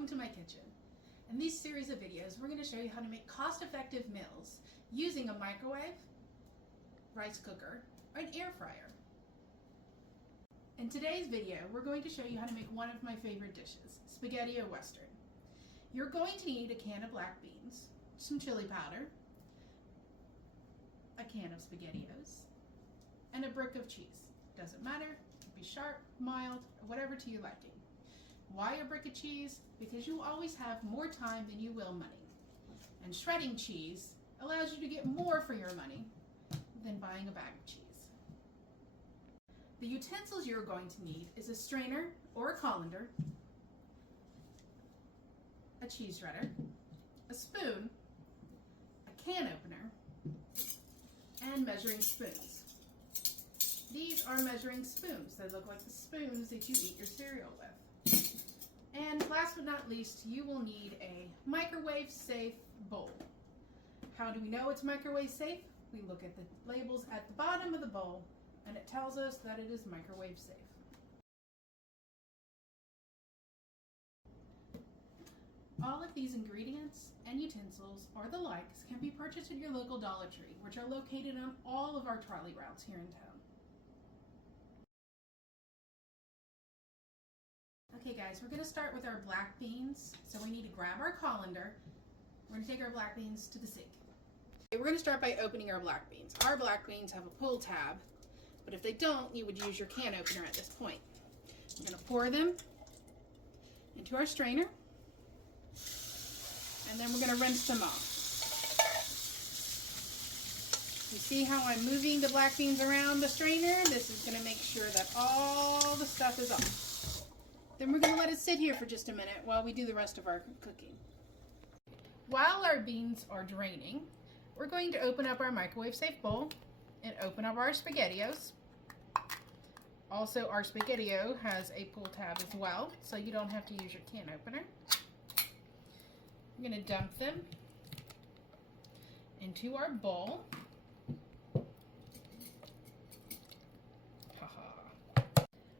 welcome to my kitchen. In this series of videos, we're going to show you how to make cost-effective meals using a microwave, rice cooker, or an air fryer. In today's video, we're going to show you how to make one of my favorite dishes, spaghetti o western. You're going to need a can of black beans, some chili powder, a can of SpaghettiOs, and a brick of cheese. Doesn't matter, it can be sharp, mild, or whatever to your liking. Why a brick of cheese? Because you always have more time than you will money. And shredding cheese allows you to get more for your money than buying a bag of cheese. The utensils you're going to need is a strainer or a colander, a cheese shredder, a spoon, a can opener, and measuring spoons. These are measuring spoons. They look like the spoons that you eat your cereal with. And last but not least, you will need a microwave safe bowl. How do we know it's microwave safe? We look at the labels at the bottom of the bowl and it tells us that it is microwave safe. All of these ingredients and utensils or the likes can be purchased at your local Dollar Tree, which are located on all of our trolley routes here in town. Okay guys, we're going to start with our black beans. So we need to grab our colander. We're going to take our black beans to the sink. Okay, we're going to start by opening our black beans. Our black beans have a pull tab, but if they don't, you would use your can opener at this point. We're going to pour them into our strainer, and then we're going to rinse them off. You see how I'm moving the black beans around the strainer? This is going to make sure that all the stuff is off. Then we're going to let it sit here for just a minute while we do the rest of our cooking. While our beans are draining, we're going to open up our microwave safe bowl and open up our SpaghettiOs. Also, our SpaghettiO has a pull tab as well, so you don't have to use your can opener. We're going to dump them into our bowl.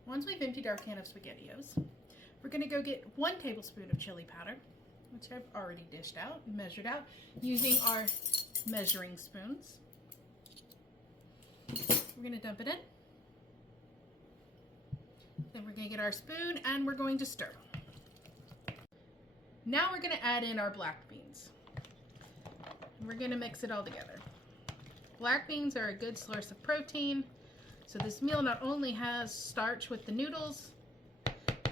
Once we've emptied our can of SpaghettiOs, we're going to go get 1 tablespoon of chili powder, which I've already dished out and measured out using our measuring spoons. We're going to dump it in. Then we're going to get our spoon and we're going to stir. Now we're going to add in our black beans. We're going to mix it all together. Black beans are a good source of protein. So this meal not only has starch with the noodles,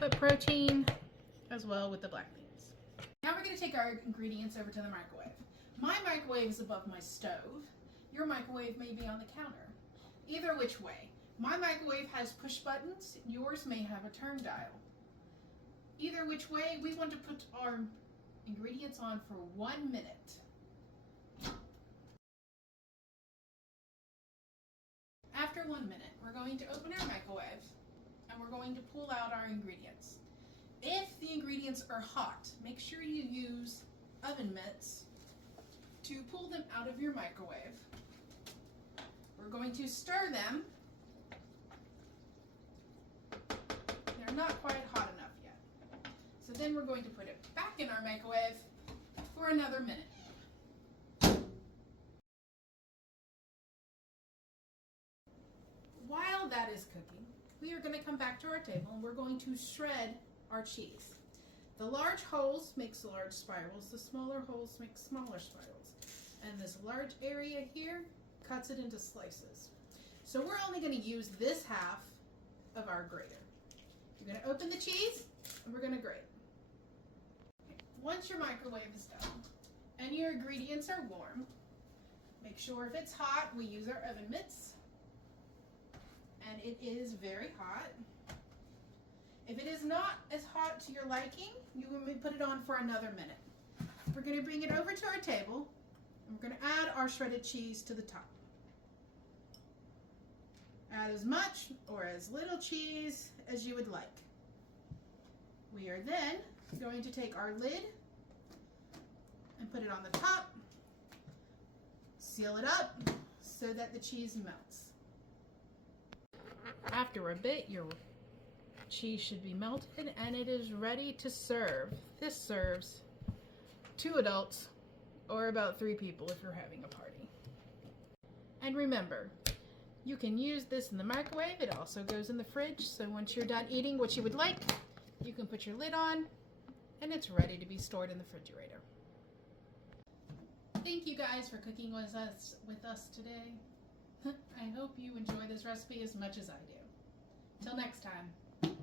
but protein as well with the black beans. Now we're going to take our ingredients over to the microwave. My microwave is above my stove. Your microwave may be on the counter. Either which way. My microwave has push buttons. Yours may have a turn dial. Either which way, we want to put our ingredients on for 1 minute. After 1 minute, we're going to open our microwave and we're going to pull out our ingredients. If the ingredients are hot, make sure you use oven mitts to pull them out of your microwave. We're going to stir them. They're not quite hot enough yet. So then we're going to put it back in our microwave for another minute. While that is cooking, we are going to come back to our table and we're going to shred our cheese. The large holes makes large spirals, the smaller holes make smaller spirals. And this large area here cuts it into slices. So we're only going to use this half of our grater. You're going to open the cheese and we're going to grate. Okay. Once your microwave is done and your ingredients are warm, make sure if it's hot, we use our oven mitts. And it is very hot. If it is not as hot to your liking, you will put it on for another minute. We're going to bring it over to our table and we're going to add our shredded cheese to the top. Add as much or as little cheese as you would like. We are then going to take our lid and put it on the top, seal it up so that the cheese melts. After a bit, your cheese should be melted and it is ready to serve. This serves 2 adults or about 3 people if you're having a party. And remember, you can use this in the microwave. It also goes in the fridge, so once you're done eating what you would like, you can put your lid on and it's ready to be stored in the refrigerator. Thank you guys for cooking with us today. I hope you enjoy this recipe as much as I do. Till next time.